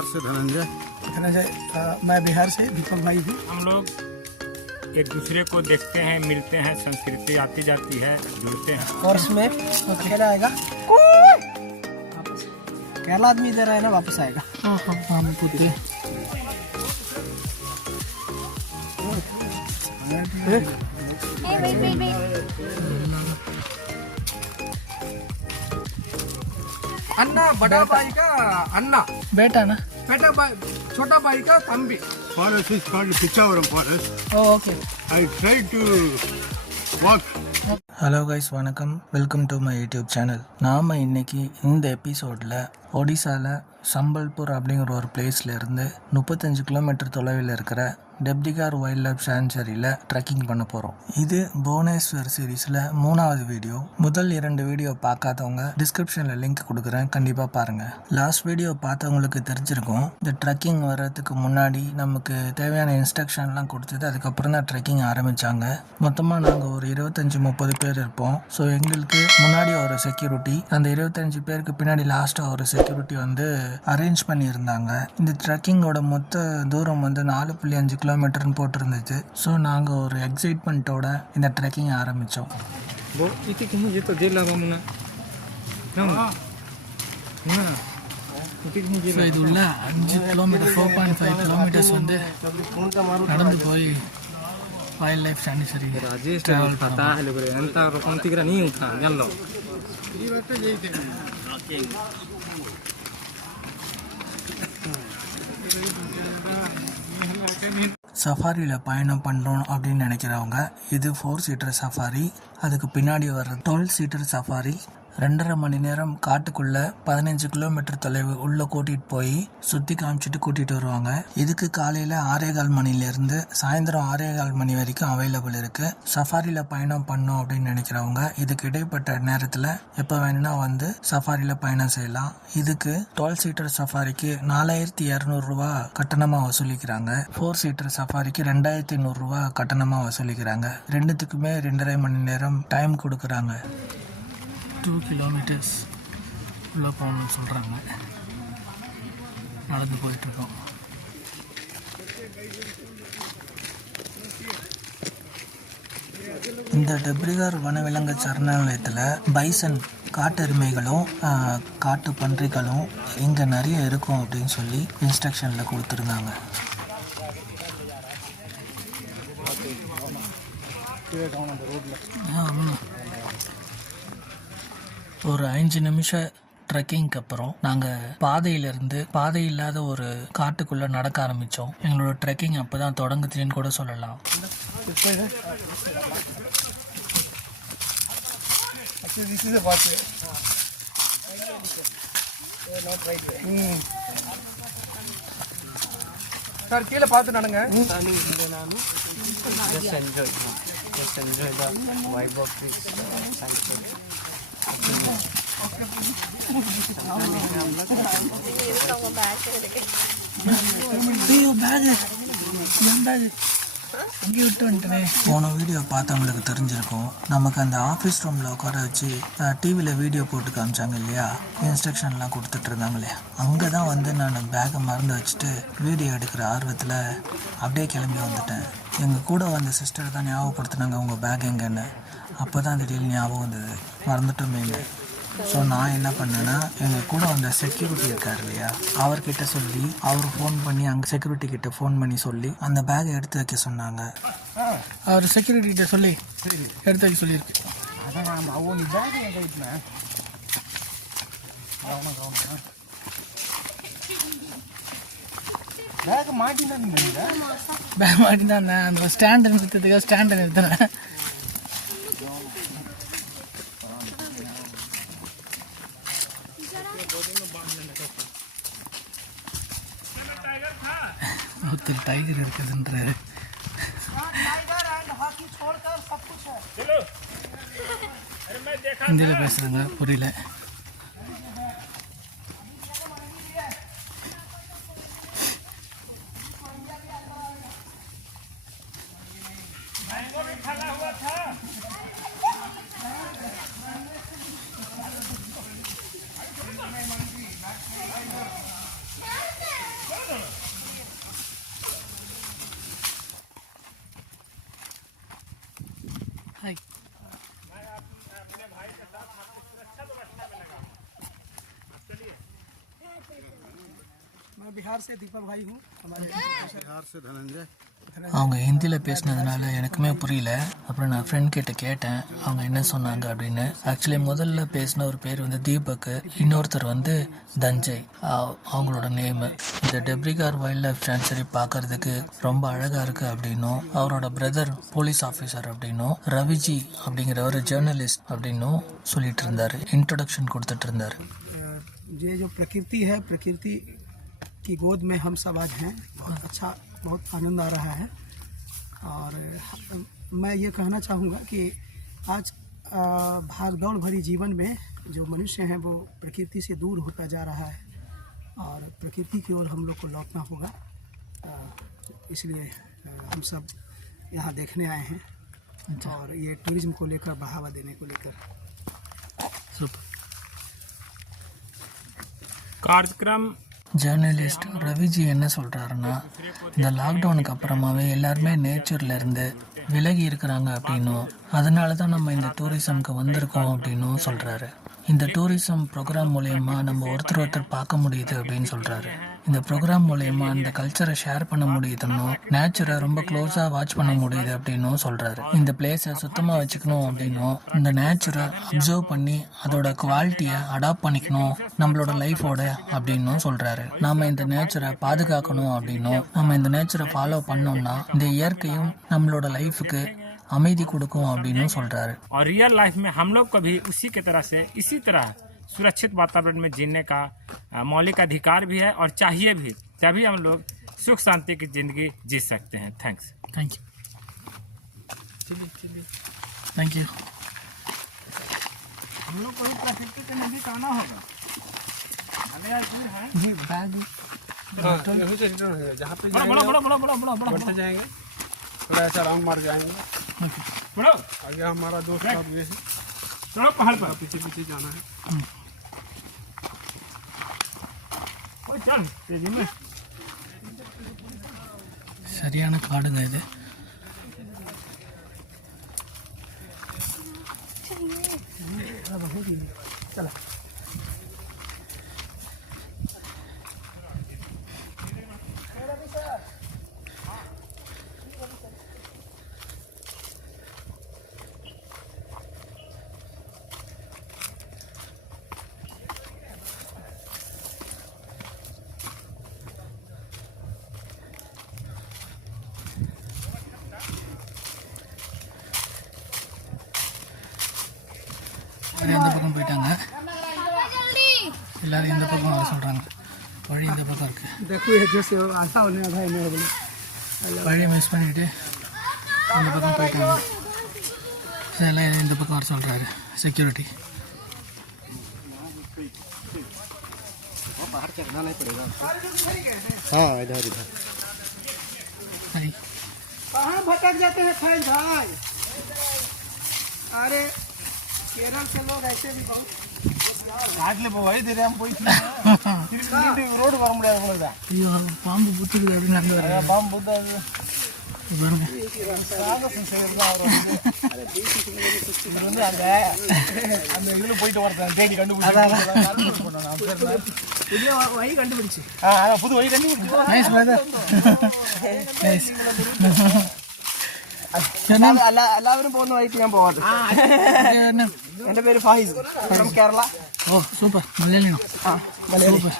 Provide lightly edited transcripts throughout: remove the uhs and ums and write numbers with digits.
बिहार से धनंजय। मैं बिहार से दीपक भाई हूँ। हम लोग एक दूसरे को देखते हैं, मिलते हैं, संस्कृति आती जाती है, जुड़ते हैं। और इसमें अकेला आएगा, केरला आदमी दे रहा है ना, वापस आएगा। हम पुत्री अन्ना बड़ा भाई का अन्ना, बेटा ना। बेटा भाई छोटा भाई का तंबी। Forest is called Pichavaram forest. Okay. I tried to walk. Hello guys, வணக்கம். Welcome to my YouTube channel. நாம் இன்றைக்கி இந்த எபிசோடில் ஒடிசாவில் சம்பல்பூர் அப்படிங்கிற ஒரு பிளேஸில் இருந்து 35 கிலோமீட்டர் தொலைவில் இருக்கிற டெப்டிகார் வைல்ட் லைஃப் சான்ச்சுரியில் ட்ரெக்கிங் பண்ண போகிறோம். இது புவனேஸ்வர் சீரீஸில் 3வது வீடியோ. முதல் 2 வீடியோ பார்க்காதவங்க டிஸ்கிரிப்ஷனில் லிங்க் கொடுக்குறேன், கண்டிப்பாக பாருங்கள். லாஸ்ட் வீடியோ பார்த்தவங்களுக்கு தெரிஞ்சிருக்கும், இந்த ட்ரெக்கிங் வர்றதுக்கு முன்னாடி நமக்கு தேவையான இன்ஸ்ட்ரக்ஷன்லாம் கொடுத்தது. அதுக்கப்புறம் தான் ட்ரெக்கிங் ஆரம்பித்தாங்க. மொத்தமாக நாங்கள் ஒரு 25-30 பேர் இருப்போம். ஸோ எங்களுக்கு முன்னாடி ஒரு செக்யூரிட்டி, அந்த 25 பேருக்கு பின்னாடி லாஸ்ட்டாக ஒரு செக்யூரிட்டி வந்து அரேஞ்ச் பண்ணியிருந்தாங்க. இந்த ட்ரெக்கிங்கோட மொத்த தூரம் வந்து 4.5 கிலோமீட்டர்னு போட்டிருந்துச்சு. ஸோ நாங்கள் ஒரு எக்ஸைட்மெண்ட்டோட இந்த ட்ரெக்கிங் ஆரம்பித்தோம். ஸோ இது உள்ள 5 கிலோமீட்டர் 4.5 கிலோமீட்டர்ஸ் வந்து நடந்து போய் వైల్డ్ లైఫ్ సాంచురీ ట్రావెల్ పతా హెలిబరే ఎంత రకం తిగరా నీ ఉఠా జల్లో சஃபாரியில் பயணம் பண்ணுறோம் அப்படின்னு நினைக்கிறவங்க இது 4 சீட்டர் சஃபாரி. அதுக்கு பின்னாடி வர்ற 12 சீட்டர் சஃபாரி 2.5 மணி நேரம் காட்டுக்குள்ளே 15 கிலோமீட்டர் தொலைவு உள்ளே கூட்டிகிட்டு போய் சுற்றி காமிச்சிட்டு கூட்டிகிட்டு வருவாங்க. இதுக்கு காலையில் 6:15 மணிலேருந்து சாயந்தரம் 6:15 மணி வரைக்கும் அவைலபிள் இருக்குது. சஃபாரியில் பயணம் பண்ணோம் அப்படின்னு நினைக்கிறவங்க இதுக்கு இடைப்பட்ட நேரத்தில் எப்போ வேணுன்னா வந்து சஃபாரியில் பயணம் செய்யலாம். இதுக்கு 12 சீட்டர் சஃபாரிக்கு 4200 ரூபா கட்டணமாக வசூலிக்கிறாங்க. 4 சீட்டர் சஃபாரிக்கு 2100 ரூபா கட்டணமாக வசூலிக்கிறாங்க. ரெண்டுத்துக்குமே 2.5 மணி நேரம் டைம் கொடுக்குறாங்க. 2 கிலோமீட்டர்ஸ் உள்ளே போகணும்னு சொல்கிறாங்க. நடந்து போயிட்டுருக்கோம். இந்த டெப்ரிகார் வனவிலங்கு சரணாலயத்தில் பைசன் காட்டெருமைகளும் காட்டு பன்றிகளும் இங்கே நிறைய இருக்கும் அப்படின்னு சொல்லி இன்ஸ்ட்ரக்ஷனில் கொடுத்துருந்தாங்க. ஒரு 5 நிமிஷம் ட்ரெக்கிங்க்கு அப்புறம் நாங்கள் பாதை இல்லாத ஒரு காட்டுக்குள்ளே நடக்க ஆரம்பித்தோம். எங்களோட ட்ரெக்கிங் அப்போ தான் தொடங்குதுன்னு கூட சொல்லலாம். சார் கீழே பார்த்து நடங்க. Just enjoy the vibe of this sanctuary. போன வீடியோ பார்த்தவங்களுக்கு தெரிஞ்சிருக்கும், நமக்கு அந்த ஆஃபீஸ் ரூமில் உட்கார வச்சு டிவியில் வீடியோ போட்டு காமிச்சாங்க இல்லையா, இன்ஸ்ட்ரக்ஷன்லாம் கொடுத்துட்டு இருந்தாங்க இல்லையா, அங்கே தான் வந்து நான் பேக்கை மறந்து வச்சுட்டு வீடியோ எடுக்கிற ஆர்வத்தில் அப்படியே கிளம்பி வந்துட்டேன். எங்கள் கூட வந்த சிஸ்டர் தான் ஞாபகப்படுத்தினாங்க உங்கள் பேக் எங்கன்னு. அப்போ தான் திடீர்னு ஞாபகம் வந்தது, மறந்துட்டோமே. ஸோ நான் என்ன பண்ணேன்னா, எங்கள் கூட வந்த செக்யூரிட்டி இருக்கார் இல்லையா, அவர்கிட்ட சொல்லி அவர் ஃபோன் பண்ணி அங்கே செக்யூரிட்டி கிட்ட ஃபோன் பண்ணி சொல்லி அந்த பேக்கை எடுத்து வைக்க சொன்னாங்க. அவர் செக்யூரிட்டிகிட்ட சொல்லி எடுத்து வைக்க சொல்லியிருக்கு. அதான் அவங்க பேக் என் கைட்டில் பேக் மாட்டினா பேக் மாட்டினா அந்த ஸ்டாண்டை நிறுத்ததுக்காக ஸ்டாண்டை நிறுத்தினேன். ஒருத்தர் டைகர் இருக்குதுன்றாரு. ஹிந்தியில் பேசுகிறாங்க, புரியல. बिहार से दीपक भाई हूँ हमारे बिहार से धनंजय அவங்க ஹிந்தியில் பேசினதுனால எனக்குமே புரியல. அப்புறம் நான் ஃப்ரெண்ட் கிட்ட கேட்டேன் அவங்க என்ன சொன்னாங்க அப்படின்னு. ஆக்சுவலி முதல்ல பேசின ஒரு பேர் வந்து தீபக், இன்னொருத்தர் வந்து தஞ்சய், அவங்களோட நேமு. இந்த டெப்ரிகார் வைல்ட் லைஃப் சான்ச்சுரி பார்க்கறதுக்கு ரொம்ப அழகாக இருக்குது அப்படின்னும், அவரோட பிரதர் போலீஸ் ஆஃபீஸர் அப்படின்னும், ரவிஜி அப்படிங்கிற ஒரு ஜேர்னலிஸ்ட் அப்படின்னும் சொல்லிட்டு இருந்தார். இன்ட்ரோடக்ஷன் கொடுத்துட்டு இருந்தார். ये जो प्रकृति है, प्रकृति की गोद में हम सब आज हैं. बहुत अच्छा, बहुत आनंद आ रहा है. और मैं ये कहना चाहूँगा कि आज भाग दौड़ भरी जीवन में जो मनुष्य हैं वो प्रकृति से दूर होता जा रहा है और प्रकृति की ओर हम लोग को लौटना होगा. इसलिए हम सब यहाँ देखने आए हैं और ये टूरिज्म को लेकर, बढ़ावा देने को लेकर. कार्यक्रम ஜேர்னலிஸ்ட் ரவிஜி என்ன சொல்கிறாருன்னா, இந்த லாக்டவுனுக்கு அப்புறமாவே எல்லாருமே நேச்சரில் இருந்து விலகி இருக்கிறாங்க அப்படின்னும், அதனால தான் நம்ம இந்த டூரிசம்க்கு வந்திருக்கோம் அப்படின்னும் சொல்கிறாரு. இந்த டூரிசம் ப்ரோக்ராம் மூலயமா நம்ம ஒருத்தர் பார்க்க முடியுது அப்படின்னு சொல்கிறாரு. இந்த ப்ரோக்ராம் மூலயமா இந்த கல்ச்சரை ஷேர் பண்ண முடியுதுன்னும், நேச்சரை ரொம்ப க்ளோஸாக வாட்ச் பண்ண முடியுது அப்படின்னும் சொல்கிறாரு. இந்த பிளேஸை சுத்தமாக வச்சுக்கணும் அப்படின்னும், இந்த நேச்சரை அப்சர்வ் பண்ணி அதோட குவாலிட்டியை அடாப்ட் பண்ணிக்கணும் நம்மளோட லைஃபோட அப்படின்னும் சொல்கிறாரு. நாம் இந்த நேச்சரை பாதுகாக்கணும் அப்படின்னும், நம்ம இந்த நேச்சரை ஃபாலோ பண்ணோம்னா இந்த இயற்கையும் நம்மளோட லைஃபுக்கு அமைதி கொடுக்கும் அப்படின்னு சொல்கிறாரு. और रियल लाइफ में हम लोग को भी उसी के तरह से इसी तरह सुरक्षित वातावरण में जीने का मौलिक अधिकार भी है और चाहिए भी, तभी हम लोग सुख शांति की जिंदगी जी सकते हैं. Thanks. Thank you. Thank you. हम लोग को प्रकृति के नजदीक आना होगा. जी बैग जहाँ पे बड़ा बड़ा बड़ा बड़ा बड़ा बड़ा बड़ा बढ़ते जाएंगे, थोड़ा ऐसा राउंड मार के आएंगे. बड़ा आगे हमारा दोस्त साहब ये है, बड़ा पहाड़ पर पीछे पीछे जाना है. ओए चल तेजी में. சரியான காடுங்க இது. இந்த பக்கம் போயிட்டாங்க, எல்லாரும் இந்த பக்கம் வர சொல்கிறாங்க. வழி இந்த பக்கம் இருக்கு. देखो ये जैसे आधा होने आधा इन्हें बोले வழியை மிஸ் பண்ணிட்டு இந்த பக்கம் போயிட்டாங்க. சரி, எல்லாம் இந்த பக்கம் வர சொல்கிறாரு செக்யூரிட்டி. हाँ इधर इधर சரி, कहाँ भटक जाते हैं फैन भाई. अरे केरल के लोग ऐसे भी बहुत ரோடு வர முடியாது உங்களுக்கு. ஐயோ பாம்பு புத்துக்குது அப்படின்னு நடந்து வர்றாங்க. பாம்பு புத்தாது. பாருங்க, அந்த இதுல போயிட்டு வரேன் தேடி கண்டுபிடிச்சு वही கண்டுபிடிச்சு. புது வழி கண்டுபிடிச்சு. Nice brother, nice. എല്ലാവരും പോകുന്ന വഴിക്ക് ഞാൻ പോവാറ്. என்ன? എന്റെ പേര് ഫായിസ്, ഫ്രം കേരള. ஓ சூப்பர், மலையாளியம். Super.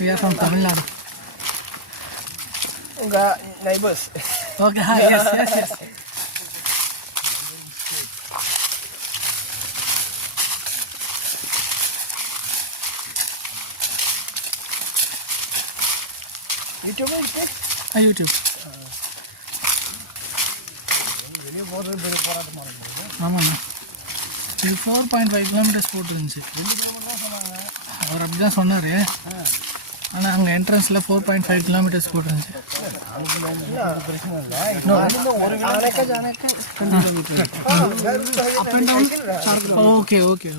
We are from Tamil Nadu. உங்க neighbours. Okay, hi, yes, yes, yes. YouTube இருக்கு. யூடியூப். ஆமாண்ணா, இது 4.5 கிலோமீட்டர்ஸ் போட்டுருந்துச்சு. அவர் அப்படி தான் சொன்னார். ஆனால் அங்கே என்ட்ரன்ஸில் 4.5 கிலோமீட்டர்ஸ் போட்டுருந்துச்சு. Okay okay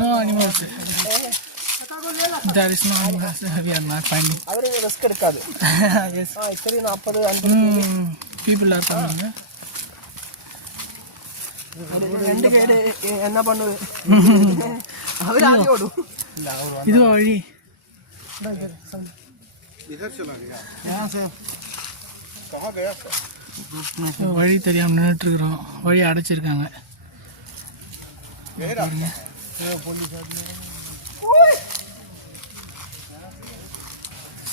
No animals. There is no animals. We are not finding. அவரே ரிஸ்க் எடுக்காது. Yes. சரி 40-50 People are coming. என்ன பண்ணுது அவர் ஆடி ஓடும் இதுவா வழி? इधर चला गया यहाँ से कहाँ गया सर? வழி தெரியாமல் நின்றுட்டு இருக்கிறோம். வழி அடைச்சிருக்காங்க. பாருங்க.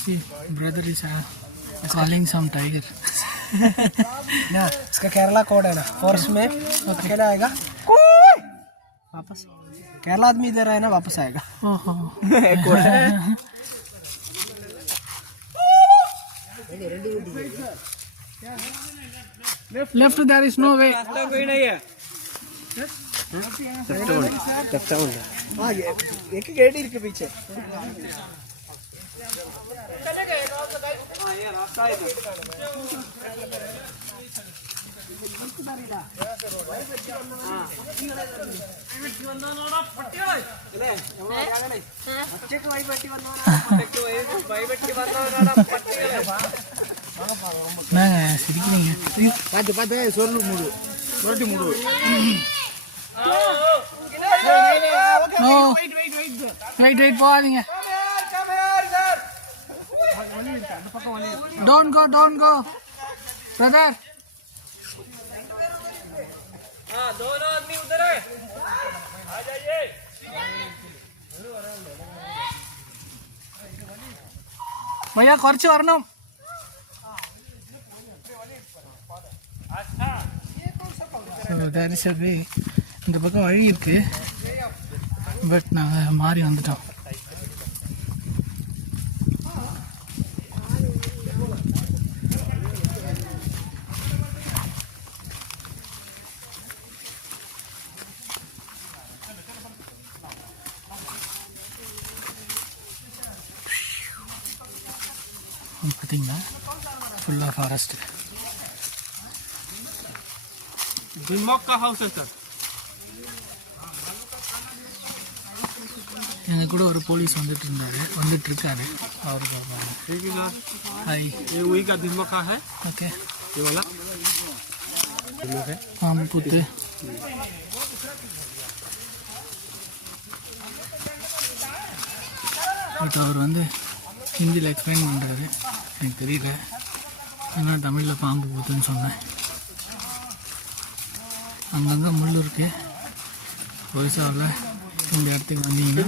See, brother is calling some tiger. ना इसका केरला कोड है ना, फॉरेस्ट में अकेला आएगा वापस, केरला आदमी इधर है ना वापस आएगा। ओहो. Left there is no way. कोई नहीं है एक गेट ही के पीछे என்னங்க சிரிக்கிறீங்க? பார்த்து பார்த்து சொல்லு மூடு சொல்லி மூடு No. Wait, போகாதீங்க. Don't go. Brother. दोनों आदमी उधर है आ जाइए भैया കുറച്ച് வரணும். There is a way. இந்த பக்கம் வழி இருக்கு, பட் நாங்கள் மாறி வந்துட்டோம். பார்த்தீங்களா, ஃபுல்லாக ஃபாரஸ்ட். दिमाग का हाउस है सर எங்கள் கூட ஒரு போலீஸ் வந்துட்டு இருக்காரு. அவருக்கு ठीक है सर ஹாய். ये वही का दिमाग का है ஓகே. ये वाला புத்து பட் அவர் ஹிந்தியில் எக்ஸ்பிளைன் பண்ணுறாரு. எனக்கு தெரியல, ஏன்னா தமிழில் பாம்பு புத்துன்னு சொன்னேன். அங்கங்கே முள் இருக்கு. ஒரிசாவில் இந்த இடத்துக்கு வந்தீங்கன்னா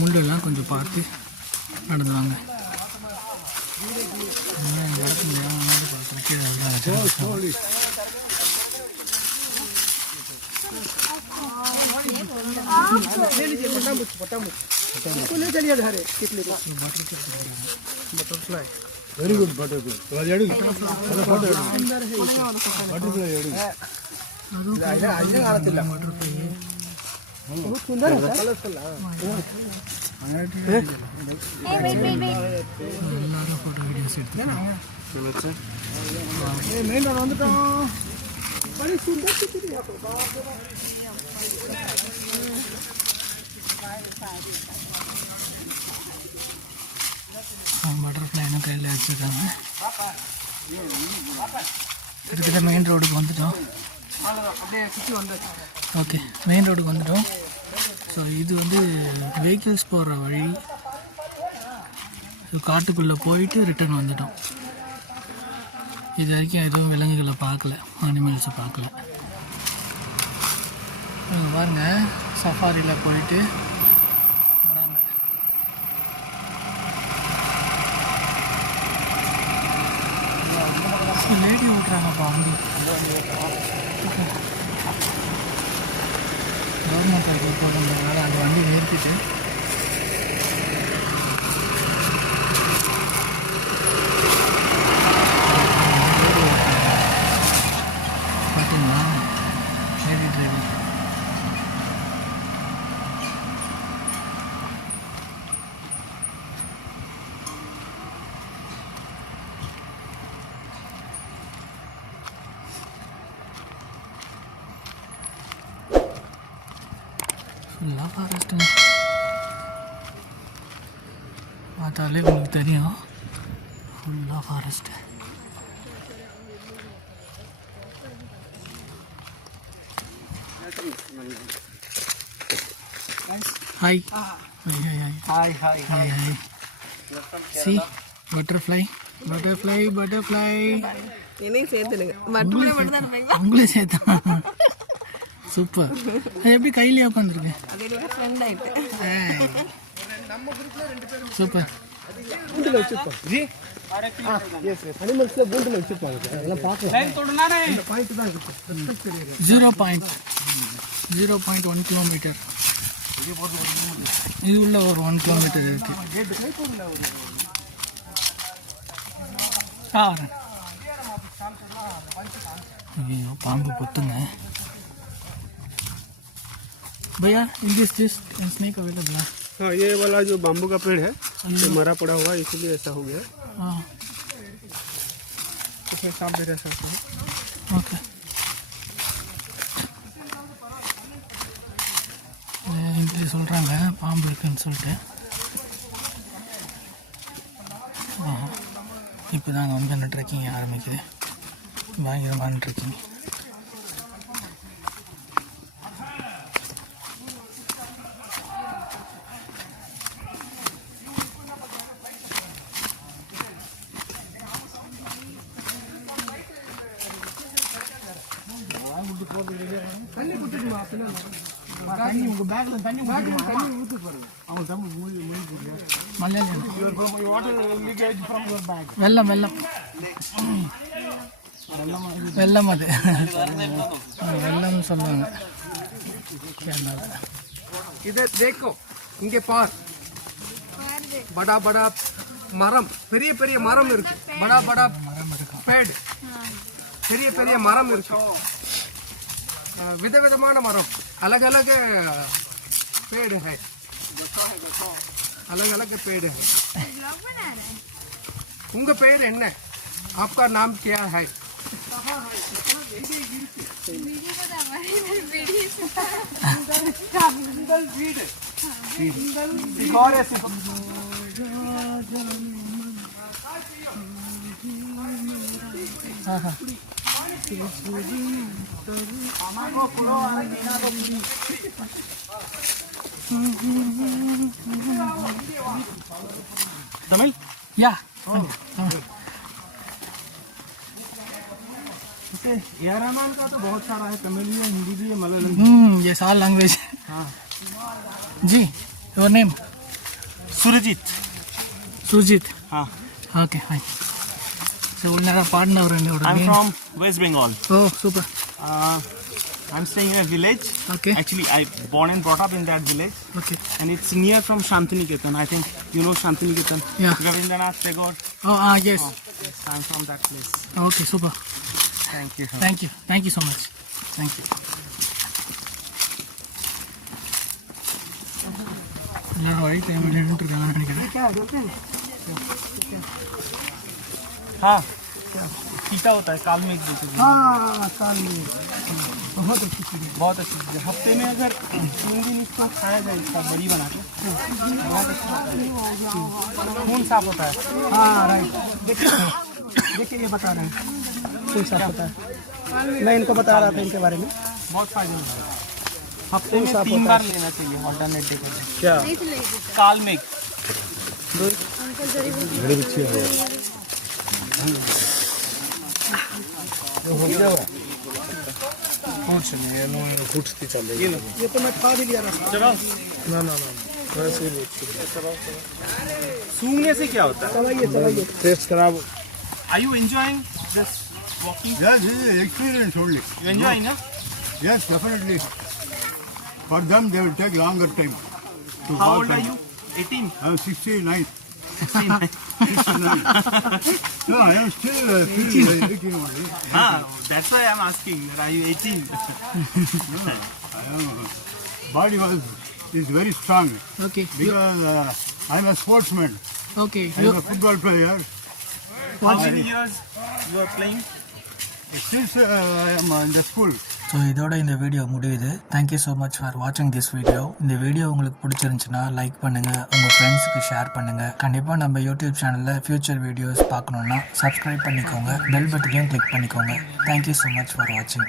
முள்ளெல்லாம் கொஞ்சம் பார்த்து நடந்து வாங்க. இந்த இடத்துக்கு ஏமாந்து பார்க்குறேன். ले चलिए धरे butterfly very good butterfly butterfly बहुत सुंदर है எல்லாரும் ஃபோட்டோ வீடியோஸ் எடுத்துக்கலாம். मेन रोड வந்துட்டோம். बड़ी सुंदर चिड़ी है பட்டர்ஃப்ளை இன்னும் கையில் வச்சுருக்காங்க. கிட்டத்தட்ட மெயின் ரோடுக்கு வந்துட்டோம். ஓகே, மெயின் ரோடுக்கு வந்துட்டோம். ஸோ இது வெஹிக்கிள்ஸ் போகிற வழி. ஸோ காட்டுக்குள்ளே போயிட்டு ரிட்டர்ன் வந்துட்டோம். இது வரைக்கும் எதுவும் விலங்குகளை பார்க்கல, அனிமல்ஸை பார்க்கல. பாருங்கள், சஃபாரியில் போயிட்டு வராங்க. லேடி ஓட்டுறாங்கப்பா வண்டி. கவர்மெண்ட் ஆஃபீஸ் போகிறதுனால அந்த வண்டி நிறுத்திட்டு பார்த்தீங்களா, லேடி டிரைவர். ஃபுல்லாக ஃபாரஸ்ட்டுங்க. பார்த்தாலே உங்களுக்கு தெரியும், ஃபுல்லாக forest. Hi. Hi. Hi. See, butterfly. என்னையும் சேர்த்துடுங்க மட்டுமே மட்டும் தான் இருப்பீங்களா உங்களே சேர்த்தா சூப்பர். அது எப்படி கையிலேயே உட்காந்துருக்கேன். அதோட ஃப்ரெண்ட் ஆயிட்டு சூப்பர். அனிமல்ஸ்ல கூண்டுல வச்சிருப்பாங்க சார், அதெல்லாம் பார்க்கலாம். இந்த பாயிண்ட் தான் இருக்கு. 0.1 கிலோமீட்டர் இது உள்ள ஒரு 1 கிலோமீட்டர் இருக்கு. ஐயோ பாம்பு கொத்துங்க. भैया इन दिस स्नेक अवेलेबल है? हाँ, ये वाला जो बाम्बू का पेड़ है ये मरा पड़ा हुआ है, इसलिए ऐसा हो गया। हाँ उसमें सांप भी रह सकते हैं। ஓகே. இப்படி சொல்கிறாங்க பாம்பு இருக்குன்னு சொல்லிட்டு. இப்போ தாங்க வந்து அந்த ட்ரெக்கிங் ஆரம்பிக்குது. பயங்கரமான ட்ரெக்கிங். வெள்ளம் வெள்ளம் அது வெள்ளம் சொல்லுவாங்க. इधर देखो, இங்கே பார், बड़ा बड़ा மரம், பெரிய பெரிய மரம் இருக்கு. बड़ा बड़ा पेड़, பெரிய பெரிய மரம் இருக்கு. விதவிதமான மரம், अलग अलग पेड़ है, अलग अलग पेड़ है. उनका पेड़ என்ன? आपका नाम क्या है? तमिल या ए.आर. रहमान का तो बहुत सारा है, तमिल भी है, हिंदी भी है, मलयालम। ये साल लैंग्वेज. जी योर नेम? सुरजीत. हाँ. Okay hi. So उन्नरा पार्टनर है. I'm from West Bengal. Oh super. I'm staying in a village. Okay. Actually, I born and brought up in that village. Okay. And it's near from Shantiniketan. I think you know Shantiniketan. Yeah. Rabindranath Tagore. Oh yes. Yes, I'm from that place. Okay super. Thank you. Thank you so much. Thank you. எல்லாரும் வழி time நின்றுட்டுருக்காங்கன்னு நினைக்கிறேன். हाँ, पीता होता है काल मेघ जैसे। हाँ, काल मेघ बहुत अच्छी चीज़ है. बहुत अच्छी चीज़ है। हफ्ते में अगर 3 दिन इसको खाया जाए, इसका बड़ी बना के, बहुत अच्छा होता है। खून साफ होता है। हाँ राइट. देखिए ये बता रहे हैं, कोई साफ होता है. मैं इनको बता रहा था इनके बारे में. बहुत फायदेमंद है। हफ्ते में 3 बार लेना चाहिए ऑल्टरनेट डे को। क्या? काल मेघ. ये तो मैं खा भी लिया था. सूंघने से क्या होता है? चलाइए. टेस्ट खराब. Are you enjoying this walking? Yes, this is experience only. You enjoying, huh? Yes, definitely. For them, they will take longer time. To How walk old are and- you? 18. I am 69. 69. No, I am still 18 only. That's why I'm asking. Are you 18? I am, body is very strong Okay. because I am a sportsman. Okay. I am a football player. How many years you are playing? Since I am in the school. So இதோட இந்த video முடியுது. Thank you so much for வாட்சிங் this video. இந்த video உங்களுக்கு பிடிச்சிருந்துச்சுன்னா like பண்ணுங்கள், உங்கள் ஃப்ரெண்ட்ஸுக்கு ஷேர் பண்ணுங்கள். கண்டிப்பாக நம்ம யூடியூப் சேனலில் ஃப்யூச்சர் வீடியோஸ் பார்க்கணுன்னா சப்ஸ்கிரைப் பண்ணிக்கோங்க, பெல் பட்டனையும் கிளிக் பண்ணிக்கோங்க. தேங்க்யூ ஸோ மச் ஃபார் வாட்சிங்.